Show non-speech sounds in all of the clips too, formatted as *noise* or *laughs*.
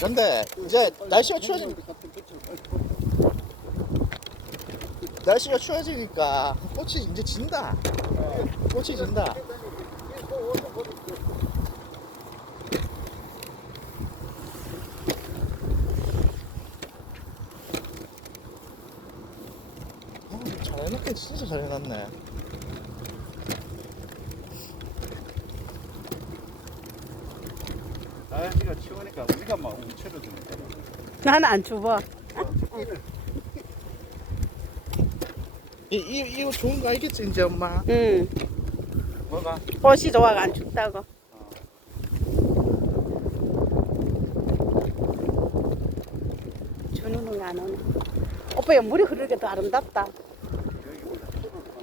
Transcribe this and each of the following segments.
근데 이제 날씨가 추워지 날씨가 추워지니까 꽃이 이제 진다. 꽃이 진다. 어, 잘 해놨게 진짜 잘 해놨네. 날씨가 추우니까 우리가 막 움츠러 드는 거야. 나는 안 추워. 이, 이, 이거 좋은 거 알겠지, 이제 엄마? 응. 뭐가? 옷이 좋아가 안 춥다고. 준우는 안 오네. 오빠 야 물이 흐르게 더 아름답다. 여기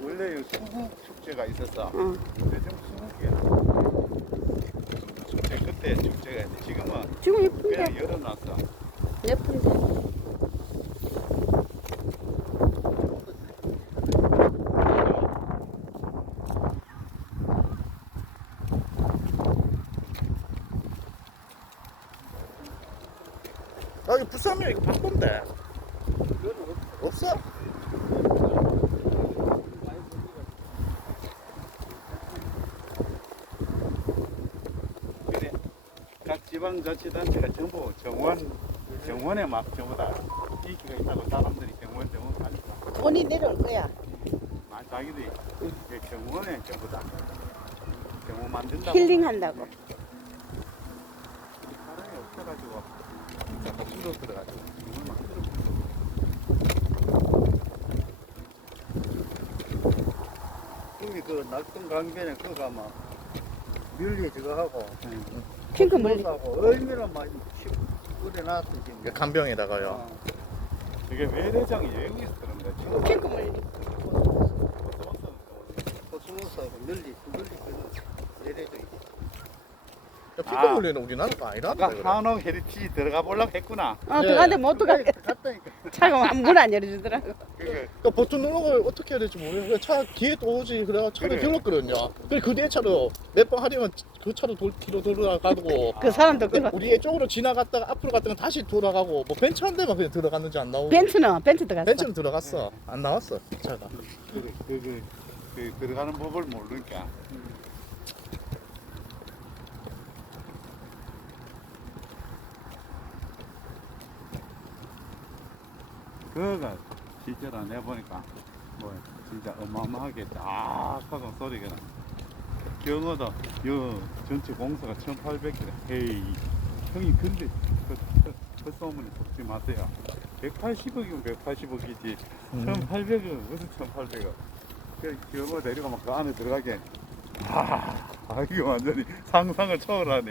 원래 여기 수국 축제가 있었어. 응. 요즘 수국이야. 축제 그때 축제가 있는데 지금은 지금 예쁜데. 그냥 열어놨어. 예쁜데. 아, 이거 부산면 이거 바꾼데. 없어? 그래. 각 지방자치단체가 전부 정원 정원에 막 전부 다 인기가 있다고 사람들이 정원 정원 가니까 돈이 내려올 거야. 막 자기들이 그 정원에 전부 다 정원 만든다고 힐링한다고. 사람이 없어가지고 진짜 목수로 들어가지고 정원 만들어 여기 그 낙동 강변에 그가 막 밀리 저거 하고 핑크 물리. 하고 얼마나 많이 뿌려놨어 지금 간병에다가요. 어. 이게 외래장이 외국에서 그런 거야 지금 핑크 물리. 코스모스하고 밀리 밀리 그는 외래장이 야, 피크 아. 물리는 우리나라가 아니란다. 아까 그래. 한옥 헤리티지 들어가 보려고 했구나 어, 네. 들어가는데 못 들어가. 갔다니까 차가 문안 열어주더라고. 그거 그러니까 보통 농업을 어떻게 해야 될지 모르겠어요. 차 뒤에 또 오지. 그래가 차를 그래. 들었거든요. 그래 그 뒤에 차로 몇 번 하려면 그 차로 돌, 뒤로 돌아가고 *laughs* 그 사람도 그. 우리 쪽으로 지나갔다가 앞으로 갔다가 다시 돌아가고 뭐 벤츠 한 대만 그냥 들어갔는지 안 나오고 벤츠는 벤츠 들어갔어. 벤츠는 들어갔어. 안 나왔어 차가. 그, 그, 그, 그 들어가는 법을 모르니까 그거가 실제로 내보니까 뭐 진짜 어마어마하게 딱 하고 소리가 나. 경어도 요 전체 공사가 1800km 헤이 형이 근데 그, 그, 그 소문에 속지 마세요. 180억이면 180억이지. 음. 1800은 무슨 1800원 그 경어 내려가면 그 안에 들어가게. 아, 아 이게 완전히 상상을 초월하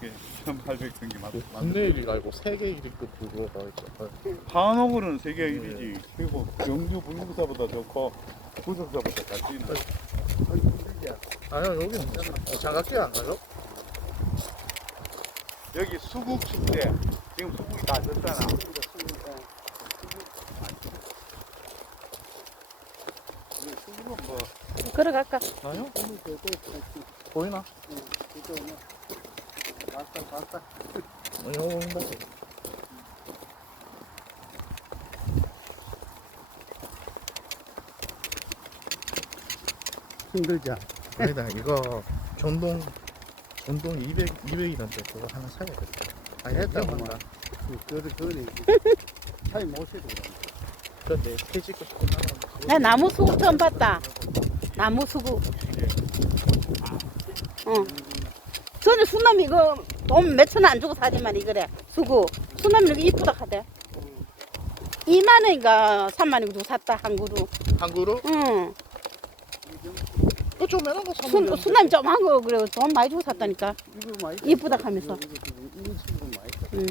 니1800 등기 맞, 국내 일이 아니고 세계 일위급 그거가 있어. 한옥으로는 세계 1위지. 그리고 영주 불국사보다 좋고 부석사보다 잘 뛰는. 아니요 여기는 어, 장갑기 안 가죠? 여기 수국 축제. 지금 수국이 다 졌잖아. 수국은 뭐. 걸어갈까? 아니요? 보이나? 왔다 왔다 아니요 보인다. 힘들자 아니다 이거 전동 전동 200 200이던데 그거 하나 사야 겠다. 아니 했다, 했다. 뭔가. 그래 그래 차이 모셔도 그런데 퇴직고 싶구나. 나 나무 수국 처음 봤다. 나무 수국. 응. 저는 수남 이거 돈 몇천 원안 주고 사지만 이거래. 수국. 수남이 이거 이쁘다 하대. 2만 원인가 3만 원 주고 샀다 한 그루. 한 그루? 응. 그좀 매는 거 사면 수. 수남이 좀 한 거 그래 돈 많이 주고 샀다니까. 이거 많이 이쁘다 하면서. 이거 응.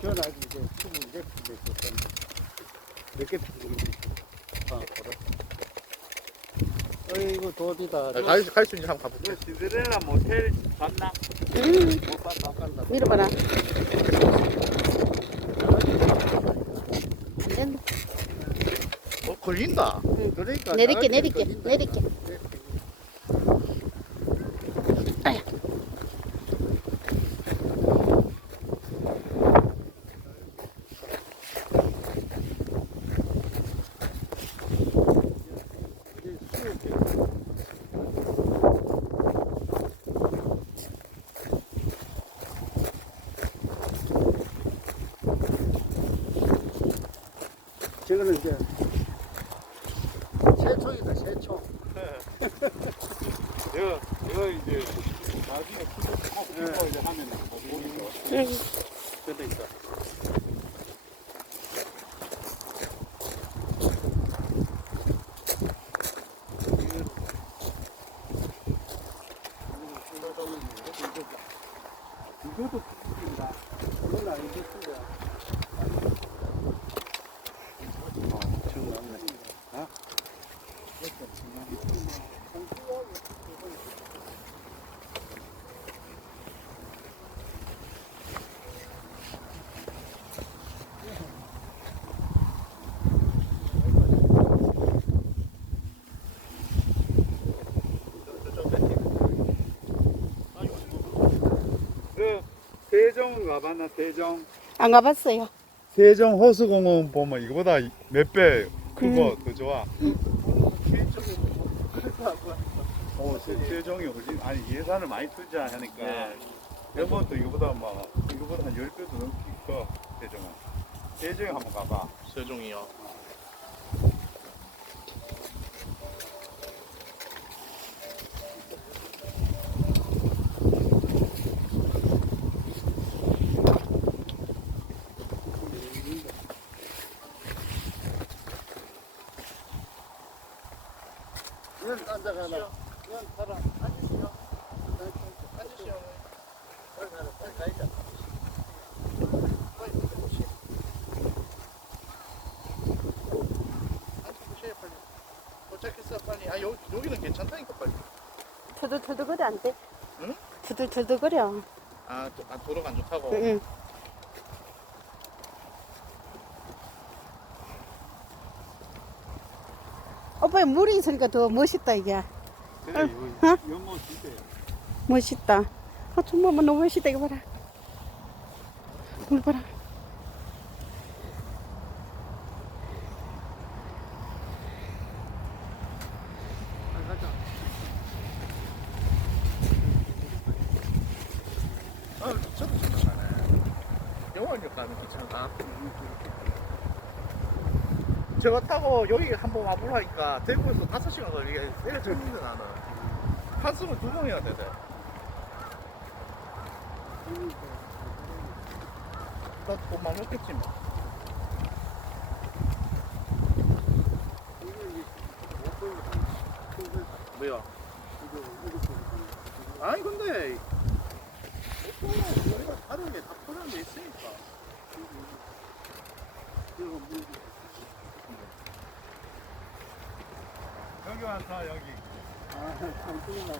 저는 아직 이제 수분 이제 몇개 피고 아 그래 어 이거 돌이다. 갈수 있는지 한번 가볼게. 시드렐라 모텔 봤나? 못 봤다, 못 간다. 밀어봐라. 안 된다. 어, 걸린다. 응. 그러니까. 내릴게, 내릴게, 걸린다. 내릴게. 저거는 이제 새총이다 새총 *laughs* 이거 이거 이제 나중에 풀도 꼭 풀고 이제 하면 뭐 보이죠. 근데 있어. 이것도 풀입니다. 이건 아니지 그거야 어, 지금 나오네. 아? 그 세종은 가봤나 세종? 안 가봤어요 세종 호수공원 보면 이거보다 몇배 크고 더 좋아. 어, 세, 세종이 훨씬 아니 예산을 많이 투자 하니까 이번도 이거보다 막 이거보다 한 10 배도 넘게 커 세종은. 세종에 한번 가봐. 세종이요. 이건 앉아가라 이건 가라 앉으시오 앉으시오. 빨리 가라 빨리 가야자 앉으세요 빨리. 도착했어 빨리. 아 여기 여기는 괜찮다니까 빨리. 투들투들거려 안 돼 응? 투들투들거려 아, 도, 아 도로가 안 좋다고. 응. 오빠 물이 있으니까 더 멋있다 이게 그래 이거 어? 연못 진짜야. 멋있다 아 정말 너무 멋있다 이거 봐라 물 봐라 아, 저도 괜찮네. 영월역 가면 괜찮다. 저거 타고 여기 한번 와보라니까 대구에서 5시간 걸리게 때려쳤는데 나는 한숨을 두 번 해야 되대. 나돈 많이 먹겠지 뭐. 뭐야? 아니 근데 보통은 우리가 다른 게 다 포장돼 있으니까. 여기 왔다 여기. 아참 뜨거워